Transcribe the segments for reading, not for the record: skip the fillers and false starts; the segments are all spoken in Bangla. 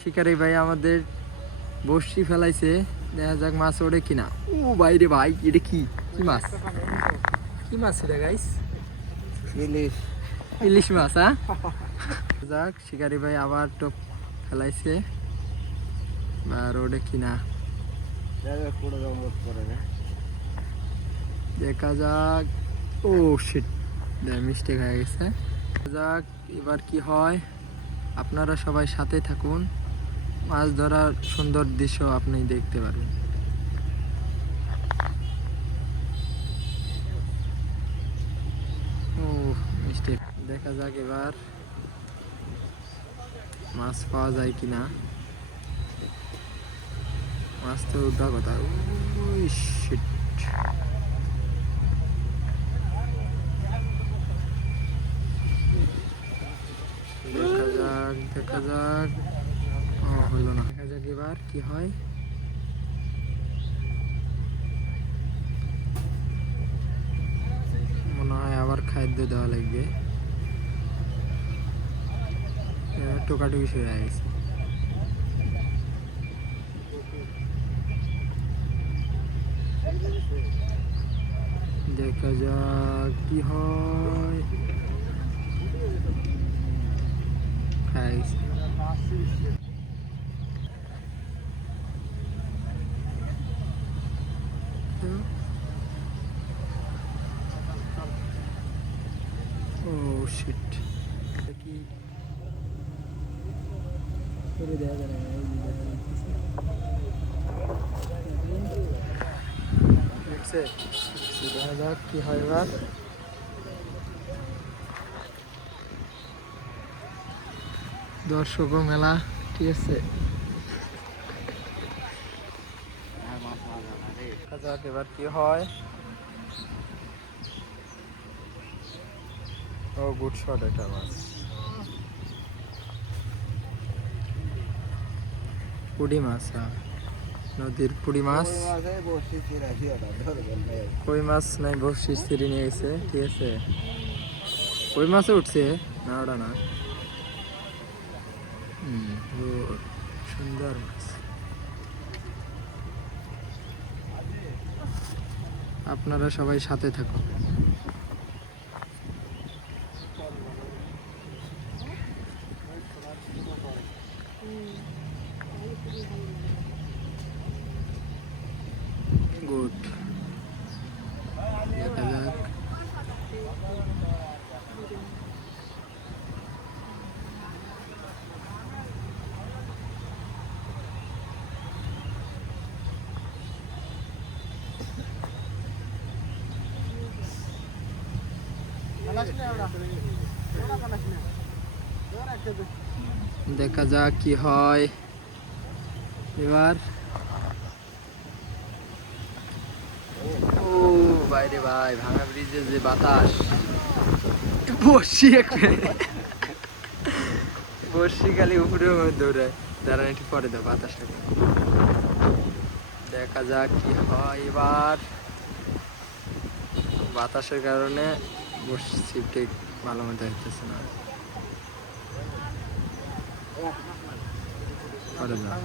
শিকারি ভাই আমাদের বড়শি ফেলাইছে, দেখা যাক মাছ ওড়ে কিনা। ও বাইরে ভাই, এটা কি কি মাছ? কি মাছ এটা গাইস? ইলিশ। ইলিশ মাছ, হ্যাঁ? যাক শিকারি ভাই আবার টোপ ফেলাইছে, আর ওড়ে কিনা দেখা যাক। ও শিট, মিস্টেক হয়ে গেছে। যাক এবার কি হয়, আপনারা সবাই সাথে থাকুন, মাছ ধরার সুন্দর দৃশ্য আপনি দেখতে পারবেন। ও মিস্টেক, দেখা যাক এবার মাছ পাওয়া যায় কিনা। মাছ তো উঠা কথা। ওই শিট, দেখা যাক দেখা যাক। ও হলো না, দেখা যাক এবার কি হয়। মনে হয় আবার খাদ্য দেওয়া লাগবে। টোকাটুকি শুরু হয়ে গেছে। দেখা যাক কি হয়। খাইছে। ও শিট, কি করে দেয়া যায় না, এই দেখা যাচ্ছে। দেখছে, দেখা যাক কি হয় এবার। দর্শক মেলা, ঠিক আছে। দেখা যাক এবার কি হয়। ও গুড শট, এটা মাছ পুঁটি মাছ, হ্যাঁ নদীর পুঁটি মাছ। কই মাছ নাই, বড়শি ছিঁড়ে নিয়ে গেছে, ঠিক আছে। কই মাছও উঠছে না, ওটা না। good, সুন্দর মাছ। আপনারা সবাই সাথে থাকুন। গুড, দেখা যাক। দেখা যাক কি হয় এবার। ও বাইরে ভাই, ভাঙা ব্রিজে যে বাতাস, বসি একটা বসি খালি উপরে দৌড়ায়। দাঁড়ান একটু পরে দাও বাতাসটাকে। দেখা যাক কি হয় এবার। বাতাসের কারণে বসছি ঠিক ভালো মতো হইতেছে না। পরে দাও।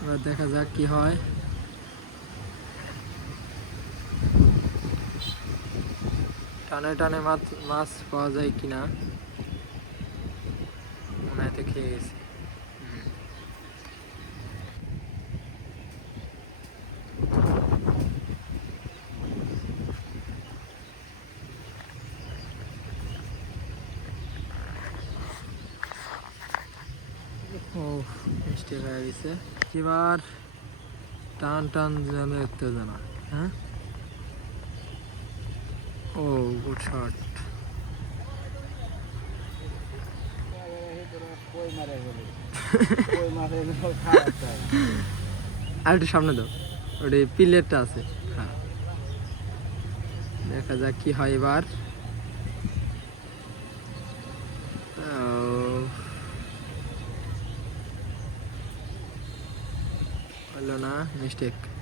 এবার দেখা যাক কি হয়। টানে টানে মাছ পাওয়া যায় কিনা, মনে হয় তো খেয়ে গেছি। ও মিস্টেক হয়ে গেছে। এবার টান টান যেন উত্তেজনা, হ্যাঁ। ও গুড শট। আর একটু সামনে দাও, ওটি পিলেটটা আছে, হ্যাঁ। দেখা যাক কি হয় এবার। হলো না, মিস্টেক।